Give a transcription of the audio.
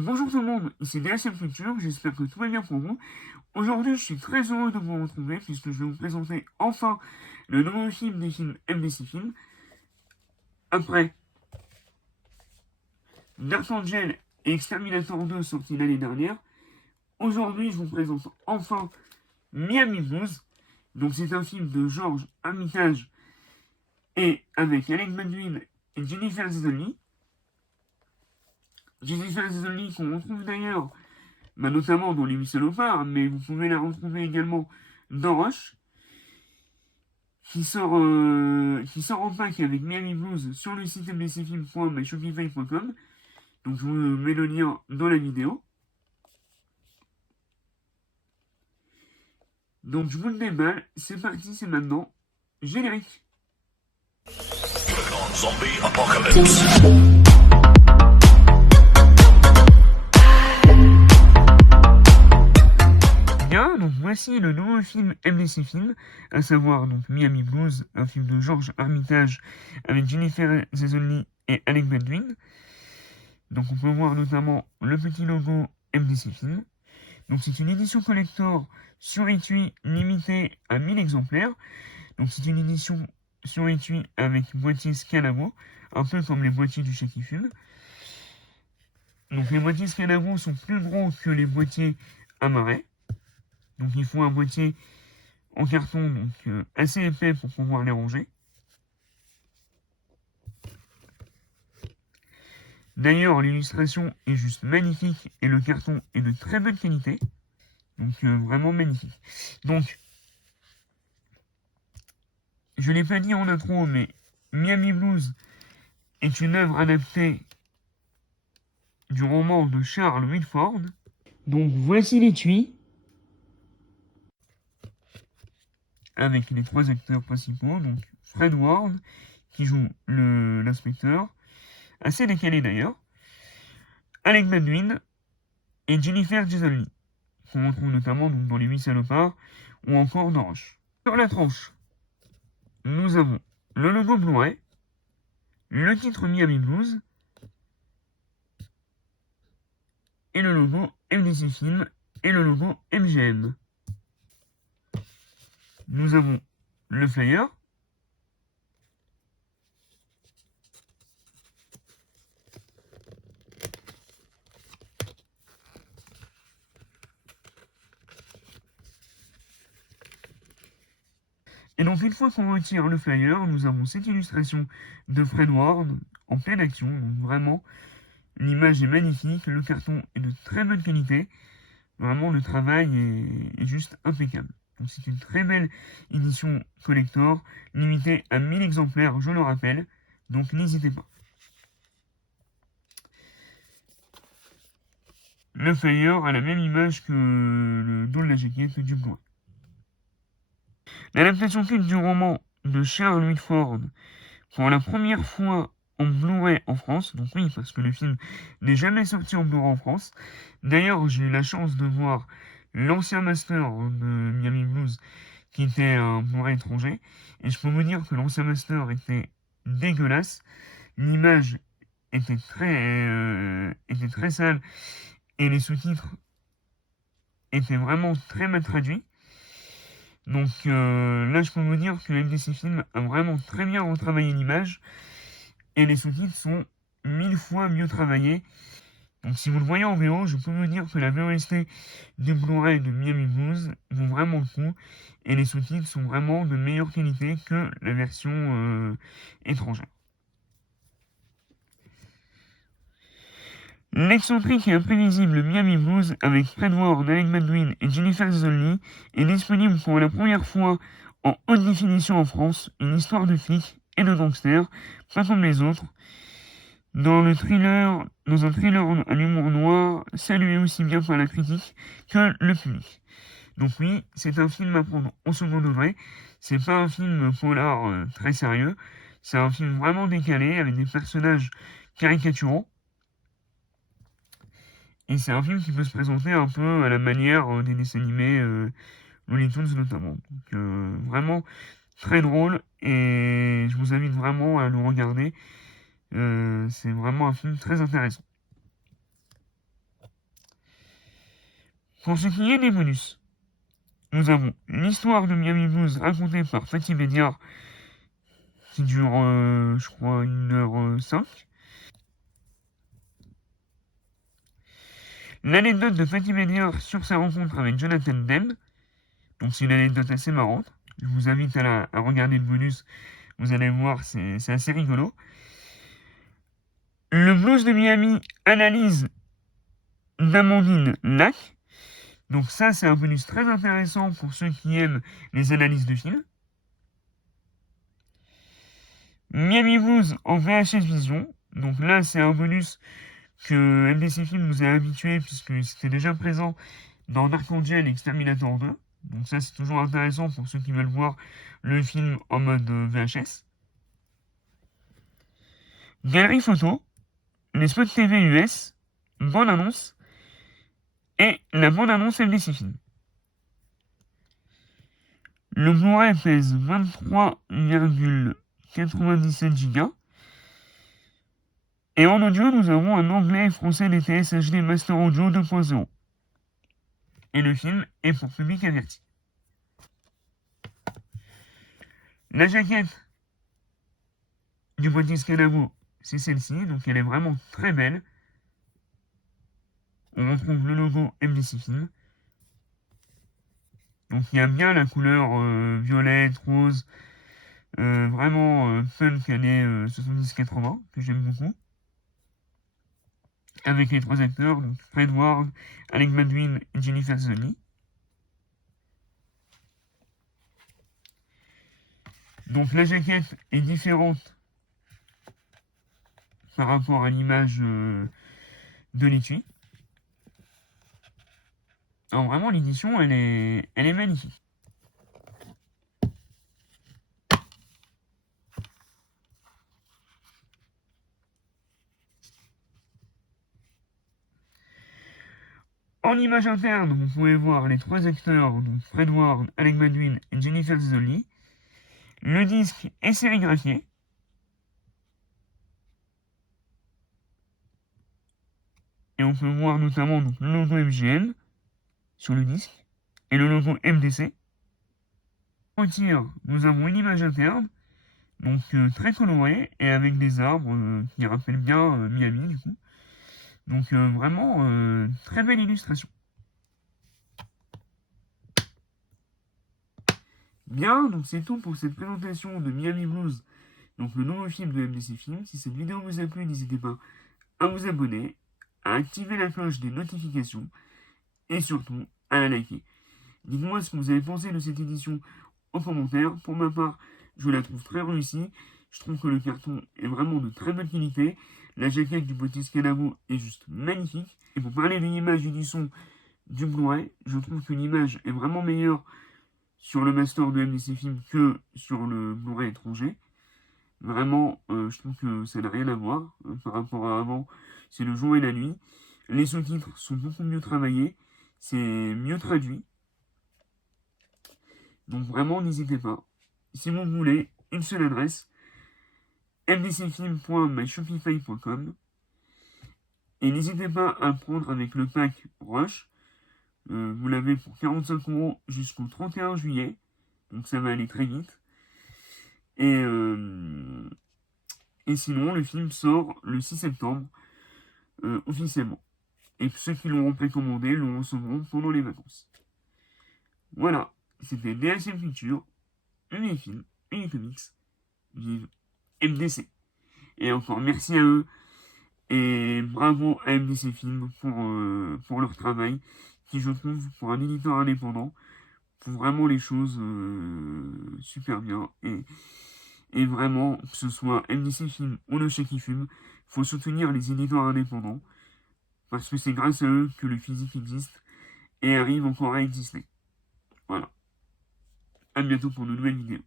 Bonjour tout le monde, ici DSM Culture, j'espère que tout va bien pour vous. Aujourd'hui, je suis très heureux de vous retrouver puisque je vais vous présenter enfin le nouveau film des films MDC Films. Après Dark Angel et Exterminator 2 sortis l'année dernière, aujourd'hui je vous présente enfin Miami Blues. Donc c'est un film de George Armitage et avec Alec Baldwin et Jennifer Connelly. Jennifer Connelly qu'on retrouve d'ailleurs notamment dans Les Huit Salopards, mais vous pouvez la retrouver également dans Rush, qui sort en pack avec Miami Blues sur le site mbcfilm.myshopify.com. Donc je vous mets le lien dans la vidéo. Donc je vous le déballe, c'est parti, c'est maintenant. Générique. Zombie Apocalypse. Bien, donc voici le nouveau film MDC Film, à savoir donc Miami Blues, un film de George Armitage avec Jennifer Connelly et Alec Baldwin. Donc on peut voir notamment le petit logo MDC Film. Donc c'est une édition collector sur étui limitée à 1000 exemplaires. Donc c'est une édition sur étui avec boîtier Scalavo, un peu comme les boîtiers du chat qui fume. Donc les boîtiers Scalavo sont plus gros que les boîtiers Amaret. Donc il faut un boîtier en carton donc assez épais pour pouvoir les ranger. D'ailleurs, l'illustration est juste magnifique et le carton est de très bonne qualité. Donc vraiment magnifique. Donc, je ne l'ai pas dit en intro, mais Miami Blues est une œuvre adaptée du roman de Charles Whitford. Donc voici l'étui, avec les trois acteurs principaux, donc Fred Ward, qui joue l'inspecteur, assez décalé d'ailleurs, Alec Baldwin et Jennifer Connelly, qu'on retrouve notamment donc, dans Les Huit Salopards ou encore dans Rush. Sur la tranche, nous avons le logo Blu-ray, le titre Miami Blues et le logo MDC Film et le logo MGM. Nous avons le flyer, et donc une fois qu'on retire le flyer, nous avons cette illustration de Fred Ward en pleine action. Donc vraiment, l'image est magnifique, le carton est de très bonne qualité. Vraiment, le travail est juste impeccable. Donc c'est une très belle édition collector, limitée à 1000 exemplaires, je le rappelle. Donc n'hésitez pas. Le flyer a la même image que le dos de la jaquette du Blu-ray. L'adaptation film du roman de Charles Whitford pour la première fois en Blu-ray en France. Donc oui, parce que le film n'est jamais sorti en Blu-ray en France. D'ailleurs, j'ai eu la chance de voir l'ancien master de Miami Blues, qui était un Blu-ray étranger. Et je peux vous dire que l'ancien master était dégueulasse. L'image était très sale et les sous-titres étaient vraiment très mal traduits. Donc là, je peux vous dire que MDC Film a vraiment très bien retravaillé l'image et les sous-titres sont 1000 fois mieux travaillés. Donc si vous le voyez en VO, je peux vous dire que la VOST du Blu-ray de Miami Blues vaut vraiment le coup et les sous-titres sont vraiment de meilleure qualité que la version étrangère. L'excentrique et imprévisible Miami Blues avec Fred Ward, Alec Baldwin et Jennifer Connelly est disponible pour la première fois en haute définition en France, une histoire de flics et de gangsters, pas comme les autres. Dans un thriller à l'humour noir, salué aussi bien par la critique que le public. Donc oui, c'est un film à prendre au second degré, c'est pas un film polar très sérieux, c'est un film vraiment décalé avec des personnages caricaturaux. Et c'est un film qui peut se présenter un peu à la manière des dessins animés Looney Tunes notamment. Donc vraiment très drôle et je vous invite vraiment à le regarder. C'est vraiment un film très intéressant. Pour ce qui est des bonus, nous avons l'histoire de Miami Blues racontée par Fatih Bédiard, qui dure, je crois, 1h05. L'anecdote de Fatih Bédiard sur sa rencontre avec Jonathan Demme. Donc c'est une anecdote assez marrante. Je vous invite à regarder le bonus. Vous allez voir, c'est assez rigolo. Le Blues de Miami analyse d'Amandine Lac. Donc ça, c'est un bonus très intéressant pour ceux qui aiment les analyses de films. Miami Blues en VHS Vision. Donc là, c'est un bonus que MDC Film nous a habitués puisque c'était déjà présent dans Dark Angel et Exterminator 2. Donc ça, c'est toujours intéressant pour ceux qui veulent voir le film en mode VHS. Galerie photo, les spots TV US, bande annonce et la bande annonce MDC Film. Le Blu-ray pèse 23,97 Go. Et en audio, nous avons un anglais et français DTS HD Master Audio 2.0. Et le film est pour public averti. La jaquette du boîtier Scanavo, c'est celle-ci, donc elle est vraiment très belle. On retrouve le logo MDC Film. Donc il y a bien la couleur violette, rose, vraiment punk années 70-80, que j'aime beaucoup. Avec les trois acteurs, donc Fred Ward, Alec Baldwin et Jennifer Connelly. Donc la jaquette est différente par rapport à l'image de l'étui. Alors vraiment l'édition elle est magnifique. En image interne, vous pouvez voir les trois acteurs, donc Fred Ward, Alec Baldwin et Jennifer Connelly. Le disque est sérigraphié. Et on peut voir notamment donc, le logo MGM sur le disque et le logo MDC. En tir, nous avons une image interne, donc très colorée et avec des arbres qui rappellent bien Miami du coup. Donc vraiment très belle illustration. Bien, donc c'est tout pour cette présentation de Miami Blues, donc le nouveau film de MDC Film. Si cette vidéo vous a plu, n'hésitez pas à vous abonner, à activer la cloche des notifications et surtout à la liker. Dites-moi ce que vous avez pensé de cette édition en commentaire. Pour ma part, je la trouve très réussie. Je trouve que le carton est vraiment de très bonne qualité. La jaquette du boîtier Scanavo est juste magnifique. Et pour parler de l'image et du son du Blu-ray, je trouve que l'image est vraiment meilleure sur le master de MDC Film que sur le Blu-ray étranger. Vraiment, je trouve que ça n'a rien à voir par rapport à avant. C'est le jour et la nuit. Les sous-titres sont beaucoup mieux travaillés. C'est mieux traduit. Donc vraiment, n'hésitez pas. Si vous voulez, une seule adresse, mdcfilm.myshopify.com. Et n'hésitez pas à prendre avec le pack Rush. Vous l'avez pour 45€ jusqu'au 31 juillet. Donc ça va aller très vite. Et sinon, le film sort le 6 septembre officiellement. Et ceux qui l'auront précommandé le recevront pendant les vacances. Voilà, c'était DSM Culture, les films, les comics, vive MDC. Et encore merci à eux et bravo à MDC Film pour leur travail qui, je trouve, pour un éditeur indépendant, font vraiment les choses super bien. Et vraiment, que ce soit MDC Film ou le Chèque qui fume, il faut soutenir les éditeurs indépendants parce que c'est grâce à eux que le physique existe et arrive encore à exister. Voilà. À bientôt pour de nouvelles vidéos.